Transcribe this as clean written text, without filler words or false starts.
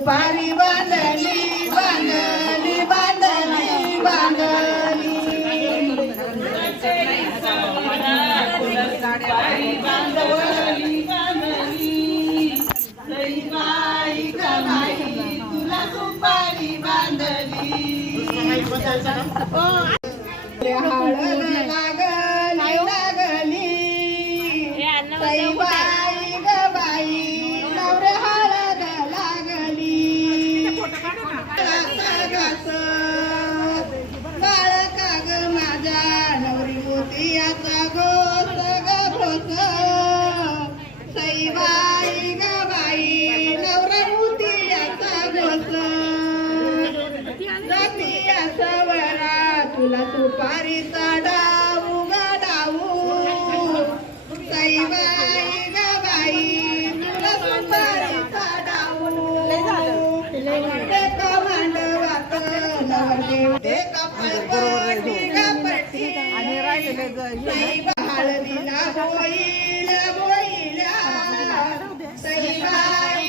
सुपारी बांधली बांधली बांधली बांधली सुपारी बांधली बांधली लई बाई ग बाई तुला सुपारी बांधली हळद लागली लागली लई बाई ग बाई नवरे हळद लागली बाळका ग माझ्या नवरी मोतियाचा घोस ग घोस सई बाई ग बाई नवरा मोतियाचा घोस जातीया सवरा तुला सुपारीचा डाऊ ग डाऊ सई बाई ग बाई तुला सुपारीचा डाऊ का मांडवात नवरदेव दे का पळपटी ग पट्टी सई हळदीला बोईला बोईला सई बाई